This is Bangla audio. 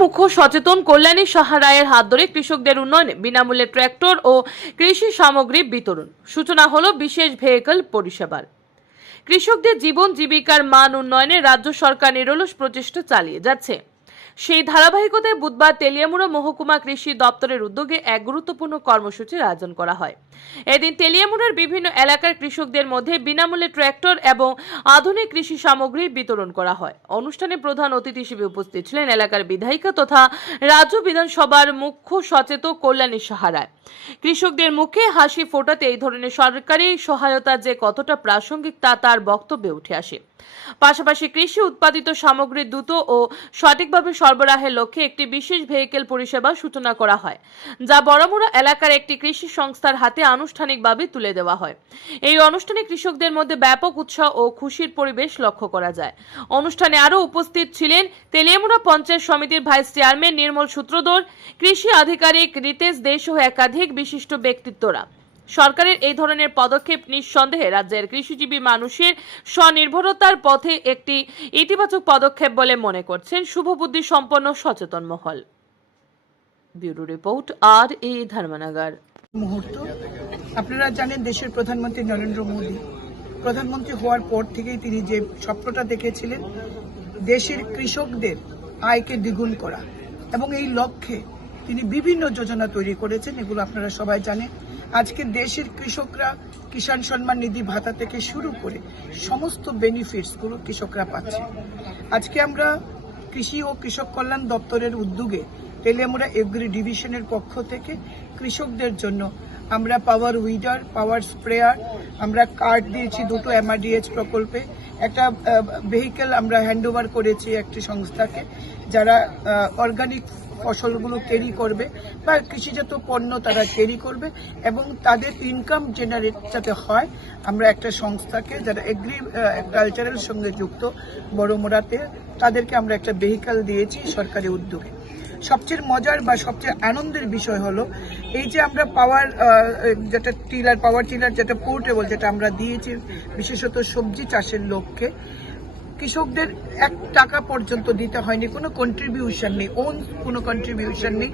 মুখ্য সচেতন কল্যাণী সহারায়ের হাত ধরে কৃষকদের উন্নয়নে বিনামূল্যে ট্র্যাক্টর ও কৃষি সামগ্রী বিতরণ। সূচনা হল বিশেষ ভেহিকল পরিষেবার। কৃষকদের জীবন জীবিকার মান উন্নয়নে রাজ্য সরকার নিরলস প্রচেষ্টা চালিয়ে যাচ্ছে। সেই ধারাবাহিকতায় বুধবার তেলিয়ামুড়া মহকুমা কৃষি দপ্তরের উদ্যোগে এক গুরুত্বপূর্ণ কর্মসূচির আয়োজন করা হয়। এদিন তেলিয়ামুড়ার বিভিন্ন এলাকার কৃষকদের মধ্যে বিনামূল্যে ট্র্যাক্টর এবং আধুনিক কৃষি সামগ্রী বিতরণ করা হয়। অনুষ্ঠানে প্রধান অতিথি হিসেবে উপস্থিত ছিলেন এলাকার বিধায়িকা তথা রাজ্য বিধানসভার মুখ্য সচেতক কল্যাণী সাহারায় কৃষকদের মুখে হাসি ফোটাতে এই ধরনের সরকারি সহায়তা যে কতটা প্রাসঙ্গিক তা তার বক্তব্যে উঠে আসে। পাশাপাশি কৃষি উৎপাদিত সামগ্রী দ্রুত ও সঠিকভাবে সরবরাহের লক্ষ্যে একটি বিশেষ ভেহিকেল পরিষেবা সূচনা করা হয়, যা বড়মুড়া এলাকার একটি কৃষি সংস্থার হাতে আনুষ্ঠানিকভাবে তুলে দেওয়া হয়। এই অনুষ্ঠানে কৃষকদের মধ্যে ব্যাপক উৎসাহ ও খুশির পরিবেশ লক্ষ্য করা যায়। অনুষ্ঠানে আরও উপস্থিত ছিলেন তেলিয়ামুড়া পঞ্চায়েত সমিতির ভাইস চেয়ারম্যান নির্মল সূত্রধর, কৃষি আধিকারিক রিতেশ দেশ ও একাধিক বিশিষ্ট ব্যক্তিত্বরা। সরকারের এই ধরনের পদক্ষেপ নিঃসন্দেহে রাজ্যের কৃষিজীবী মানুষের স্বনির্ভরতার পথে একটি ইতিবাচক পদক্ষেপ বলে মনে করছেন শুভবুদ্ধি সম্পন্ন সচেতন মহল। ব্যুরো রিপোর্ট, আর এ ধর্মনগর। মুহূর্ত। আপনারা জানেন দেশের প্রধানমন্ত্রী নরেন্দ্র মোদী। প্রধানমন্ত্রী হওয়ার পর থেকেই তিনি যে স্বপ্নটা দেখেছিলেন, দেশের কৃষকদের আয়কে দ্বিগুণ করা এবং এই লক্ষ্যে তিনি বিভিন্ন যোজনা তৈরি করেছেন, এগুলো আপনারা সবাই জানেন। আজকে দেশের কৃষকরা কিষাণ সম্মান নিধি ভাতা থেকে শুরু করে সমস্ত বেনিফিটসগুলো কৃষকরা পাচ্ছে। আজকে আমরা কৃষি ও কৃষক কল্যাণ দপ্তরের উদ্যোগে তেলিয়ামুড়া এগ্রি ডিভিশনের পক্ষ থেকে কৃষকদের জন্য আমরা পাওয়ার উইডার পাওয়ার স্প্রেয়ার আমরা কার্ড দিয়েছি দুটো এমআরডিএচ প্রকল্পে। একটা ভেহিকেল আমরা হ্যান্ড ওভার করেছি একটি সংস্থাকে, যারা অর্গানিক ফসলগুলো ক্যারি করবে বা কৃষিজাত পণ্য তারা ক্যারি করবে এবং তাদের ইনকাম জেনারেট যাতে হয়, আমরা একটা সংস্থাকে যারা এগ্রি কালচারের সঙ্গে যুক্ত বড়মোড়াতে তাদেরকে আমরা একটা ভেহিকাল দিয়েছি সরকারি উদ্যোগে। সবচেয়ে মজার বা সবচেয়ে আনন্দের বিষয় হলো, এই যে আমরা পাওয়ার যেটা টিলার পাওয়ার টিলার যেটা পোর্টেবল যেটা আমরা দিয়েছি, বিশেষত সবজি চাষের লক্ষ্যে কৃষকদের এক টাকা পর্যন্ত দিতে হয়নি কোনো কন্ট্রিবিউশন নেই ওন কোনো কন্ট্রিবিউশন নেই।